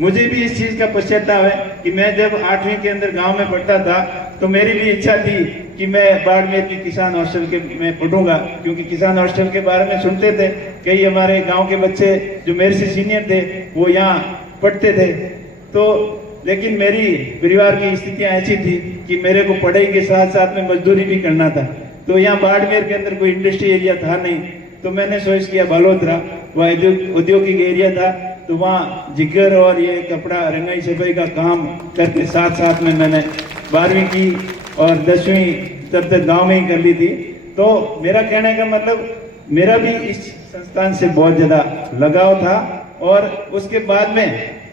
मुझे भी इस चीज का पश्चाताप है कि मैं जब 8वीं के अंदर गांव में पढ़ता था तो मेरी भी इच्छा थी कि मैं बाड़मेर की किसान हॉस्टल के में पढ़ूंगा, क्योंकि किसान हॉस्टल के बारे में सुनते थे। कई हमारे गांव के बच्चे जो मेरे से सीनियर थे वो यहाँ पढ़ते थे। तो लेकिन मेरी परिवार की स्थितियां ऐसी थी कि मेरे को पढ़ाई के साथ साथ में मजदूरी भी करना था। तो यहाँ बाड़मेर के अंदर कोई इंडस्ट्री एरिया था नहीं, तो मैंने सोच किया बालोतरा, वह औद्योगिक एरिया था, तो वहाँ जिगर और ये कपड़ा रंगाई सफाई का काम करके साथ साथ में मैंने 12वीं की और 10वीं तब तक गाँव में ही कर ली थी। तो मेरा कहने का मतलब मेरा भी इस संस्थान से बहुत ज़्यादा लगाव था। और उसके बाद में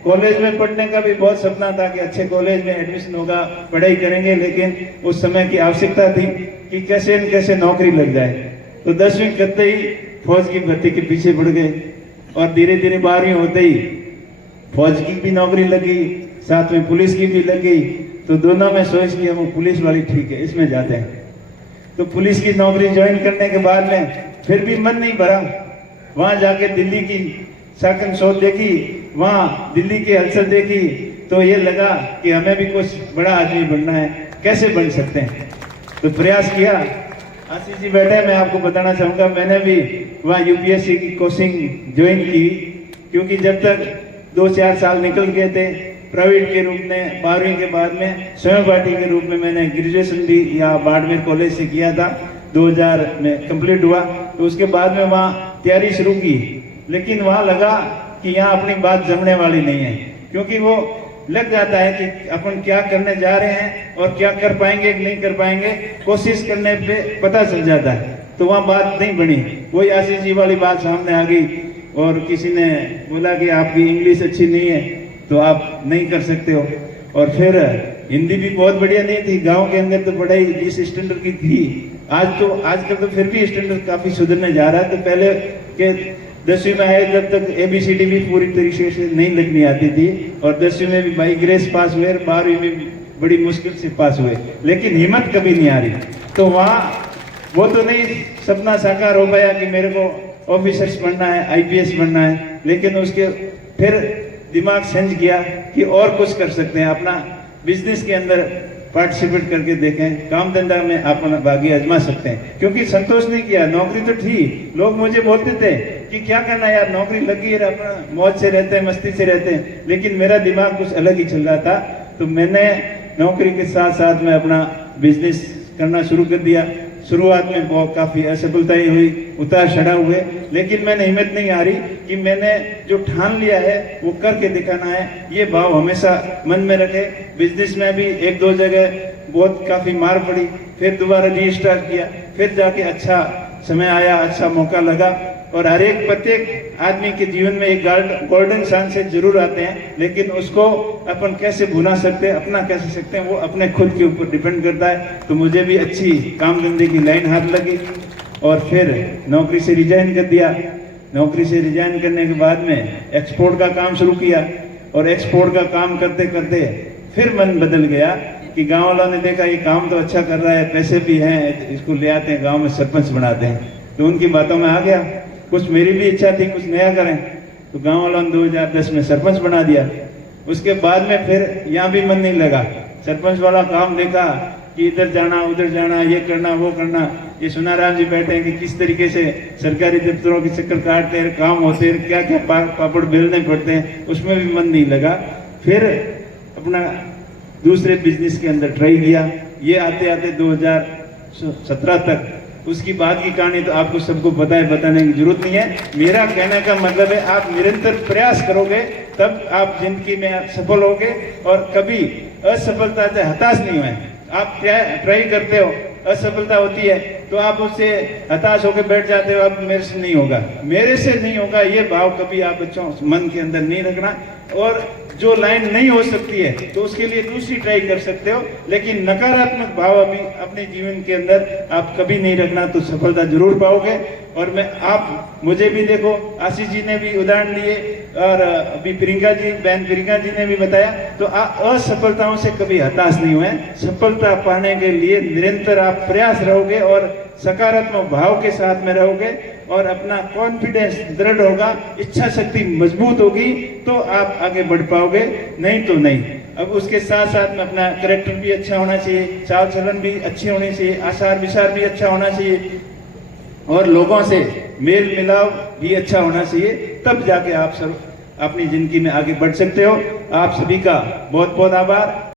कॉलेज में पढ़ने का भी बहुत सपना था कि अच्छे कॉलेज में एडमिशन होगा, पढ़ाई करेंगे, लेकिन उस समय की आवश्यकता थी कि कैसे न कैसे नौकरी लग जाए। तो 10वीं करते ही फौज की भर्ती के पीछे पड़ गए और धीरे धीरे 12वीं होते ही फौज की भी नौकरी लगी, साथ में पुलिस की भी लग गई। तो दोनों में सोच किया वो पुलिस वाली ठीक है, इसमें जाते हैं। तो पुलिस की नौकरी ज्वाइन करने के बाद में फिर भी मन नहीं भरा। वहां जाके दिल्ली की साकन शोध देखी, वहाँ दिल्ली की हलचल देखी, तो ये लगा कि हमें भी कुछ बड़ा आदमी बनना है, कैसे बन सकते हैं। तो प्रयास किया। आशीष जी बैठे, मैं आपको बताना चाहूँगा मैंने भी वहाँ यूपीएससी की कोचिंग ज्वाइन की, क्योंकि जब तक 2-4 साल निकल गए थे प्राइवेट के रूप में, 12वीं के बाद में सहपाठी के रूप में मैंने ग्रेजुएशन भी यहाँ बाड़मेर कॉलेज से किया था, 2000 में कंप्लीट हुआ। तो उसके बाद में वहाँ तैयारी शुरू की, लेकिन वहाँ लगा कि यहाँ अपनी बात जमने वाली नहीं है, क्योंकि वो लग जाता है कि अपन क्या करने जा रहे हैं और क्या कर पाएंगे कि नहीं कर पाएंगे, कोशिश करने पे पता चल जाता है। तो वहाँ बात नहीं बनी, वही आशीष जी वाली बात सामने आ गई और किसी ने बोला कि आपकी इंग्लिश अच्छी नहीं है तो आप नहीं कर सकते हो। और फिर हिंदी भी बहुत बढ़िया नहीं थी, गाँव के अंदर तो पढ़ाई जिस स्टैंडर्ड की थी, आजकल तो फिर भी स्टैंडर्ड काफी सुधरने जा रहा है। तो पहले के 10वीं में आए जब तक ABCD भी पूरी तरीके से नहीं लिखनी आती थी, और 10वीं में भी बाई ग्रेस पास हुए, 12वीं में भी बड़ी मुश्किल से पास हुए, लेकिन हिम्मत कभी नहीं आ रही। तो वहाँ वो तो नहीं सपना साकार हो पाया कि मेरे को ऑफिसर्स बनना है, IPS बनना है, लेकिन उसके फिर दिमाग सेंस किया कि और कुछ कर सकते हैं, अपना बिजनेस के अंदर पार्टिसिपेट करके देखें, काम धंधा में अपना भाग्य आजमा सकते हैं। क्योंकि संतोष नहीं किया, नौकरी तो थी, लोग मुझे बोलते थे कि क्या करना यार, नौकरी लगी है, अपना मौज से रहते हैं, मस्ती से रहते हैं, लेकिन मेरा दिमाग कुछ अलग ही चल रहा था। तो मैंने नौकरी के साथ साथ में अपना बिजनेस करना शुरू कर दिया। शुरुआत में बहुत काफी असफलताएं हुई, उतार चढ़ाव हुए, लेकिन मैंने हिम्मत नहीं हारी कि मैंने जो ठान लिया है वो करके दिखाना है। ये भाव हमेशा मन में रखे। बिजनेस में भी 1-2 जगह बहुत काफी मार पड़ी, फिर दोबारा रीस्टार्ट किया, फिर जाके अच्छा समय आया, अच्छा मौका लगा। और हर एक प्रत्येक आदमी के जीवन में एक गोल्डन चांस जरूर आते हैं, लेकिन उसको अपन कैसे भुला सकते हैं, अपना कैसे सकते हैं, वो अपने खुद के ऊपर डिपेंड करता है। तो मुझे भी अच्छी काम धंधे की लाइन हाथ लगी और फिर नौकरी से रिजाइन कर दिया। नौकरी से रिजाइन करने के बाद में एक्सपोर्ट का काम शुरू किया, और एक्सपोर्ट का काम करते करते फिर मन बदल गया कि गाँव वालों ने देखा ये काम तो अच्छा कर रहा है, पैसे भी हैं, इसको ले आते हैं गाँव में सरपंच बनाते हैं। तो उनकी बातों में आ गया, कुछ मेरी भी इच्छा थी कुछ नया करें, तो गांव वालों ने 2010 में सरपंच बना दिया। उसके बाद में फिर यहाँ भी मन नहीं लगा, सरपंच वाला काम देखा कि इधर जाना उधर जाना, ये करना वो करना। ये सुनाराम जी बैठे हैं कि किस तरीके से सरकारी दफ्तरों के चक्कर काटते हैं, काम होते हैं, क्या क्या पापड़ बेलने पड़ते हैं, उसमें भी मन नहीं लगा। फिर अपना दूसरे बिजनेस के अंदर ट्राई किया। ये आते आते 2017 तक, उसकी बाद की कहानी तो आपको सबको पता है, बताने की जरूरत नहीं है। मेरा कहने का मतलब है आप निरंतर प्रयास करोगे तब आप जिंदगी में सफल होगे, और कभी असफलता से हताश नहीं हुए। आप ट्राई करते हो, असफलता होती है तो आप उससे हताश होकर बैठ जाते हो, अब मेरे से नहीं होगा, मेरे से नहीं होगा, ये भाव कभी आप बच्चों मन के अंदर नहीं रखना। और जो लाइन नहीं हो सकती है तो उसके लिए दूसरी ट्राई कर सकते हो, लेकिन नकारात्मक भाव अभी अपने जीवन के अंदर आप कभी नहीं रखना, तो सफलता जरूर पाओगे। और मैं आप मुझे भी देखो, आशीष जी ने भी उदाहरण लिए और अभी प्रियंका जी, बहन प्रियंका जी ने भी बताया, तो असफलताओं से कभी हताश नहीं हुए। सफलता पाने के लिए निरंतर आप प्रयास रहोगे और सकारात्मक भाव के साथ में रहोगे, और अपना कॉन्फिडेंस दृढ़ होगा, इच्छा शक्ति मजबूत होगी तो आप आगे बढ़ पाओगे, नहीं तो नहीं। अब उसके साथ साथ में अपना कैरेक्टर भी अच्छा होना चाहिए, चाल चलन भी अच्छी होनी चाहिए, आचार विचार भी अच्छा होना चाहिए और लोगों से मेल मिलाव भी अच्छा होना चाहिए, तब जाके आप सब अपनी जिंदगी में आगे बढ़ सकते हो। आप सभी का बहुत बहुत आभार।